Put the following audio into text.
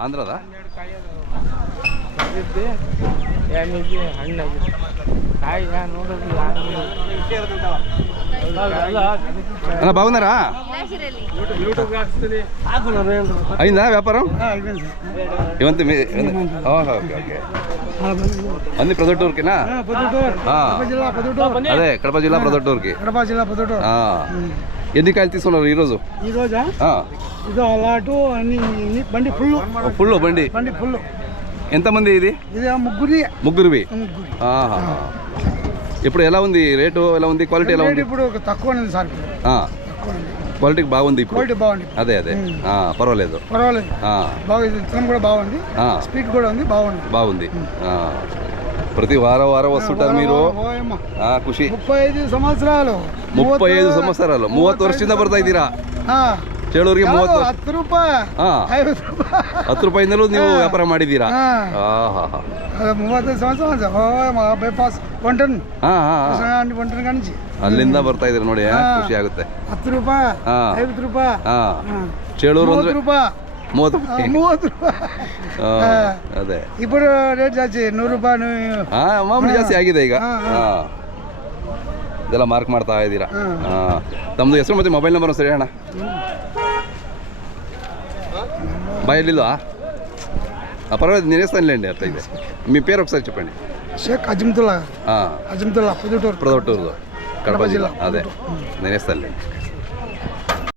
ಆಂಧ್ರದ ಏನಿದೆ ಹಣ್ಣಾಗಿದೆ ಕಾಯಿ ನೋಡೋದು అన్న బాగున్నారా అయిందా వ్యాపారం ఇవంతా ఓకే ఓకే అన్ని ప్రొద్దుటూరుకినా అదే కడప జిల్లా ప్రొద్దుటూరుకి ఎన్ని కాయలు తీసుకున్నారు ఈరోజు బండి ఫుల్ ఫుల్ బండి ఫుల్ ఎంతమంది ఇది ముగ్గురివి ఇప్పుడు ఎలా ఉంది రేటు ఎలా ఉంది క్వాలిటీ ఎలా ఉంది ఇప్పుడు తక్కువ ఉంది సార్ క్వాలిటీ బాగుంది క్వాలిటీ బాగుంది అదే పర్వాలేదు కూడా బాగుంది స్పీడ్ కూడా ఉంది బాగుంది ప్రతి వారం వస్తుంటారు మీరు ಖುಷಿ 35 ಸಂವತ್ಸರಾಲು 30 ವರ್ಷದಿಂದ ಬರ್ತಾ ಇದ್ದೀರಾ ಚೇಳೂರಿಗೆ 10 ರೂಪಾಯಿ 10 ರೂಪಾಯಿಂದಲೂ ನೀವು ವ್ಯಾಪಾರ ಮಾಡಿದ್ದೀರಾ 35 ಸಂವತ್ಸರ ಬೈಪಾಸ್ ಒಂಟನ್ ಕಾಣಿಸಿ ಅಲ್ಲಿಂದ ಬರ್ತಾ ಇದ್ದೀರಾ ನೋಡಿ ಖುಷಿ ಆಗುತ್ತೆ 10 ರೂಪಾಯಿ 50 ರೂಪಾಯಿ ಚೇಳೂರು ಅಂದ್ರೆ 30 ರೂಪಾಯಿ ಅದೇ ఇప్పుడు ರೇಟ್ ಜಾಸ್ತಿ 100 ರೂಪಾಯಿ ಮಾಮೂಲಿ ಜಾಸ್ತಿ ಆಗಿದೆ ಈಗ ಇದೆಲ್ಲ ಮಾರ್ಕ್ ಮಾಡ್ತಾ ಇದ್ದೀರಾ ತಮ್ಮದು ಹೆಸರು ಮತ್ತೆ ಮೊಬೈಲ್ ನಂಬರ್ ಸರಿ ಅಣ್ಣ బాయలిల్లా పర్వాలేదు నేనేస్తానులేండి అట్లా అయితే మీ పేరు ఒకసారి చెప్పండి షేక్ అజంతుల్లా ప్రొద్దుటూరు కడప జిల్లా అదే నేనేస్తానులేండి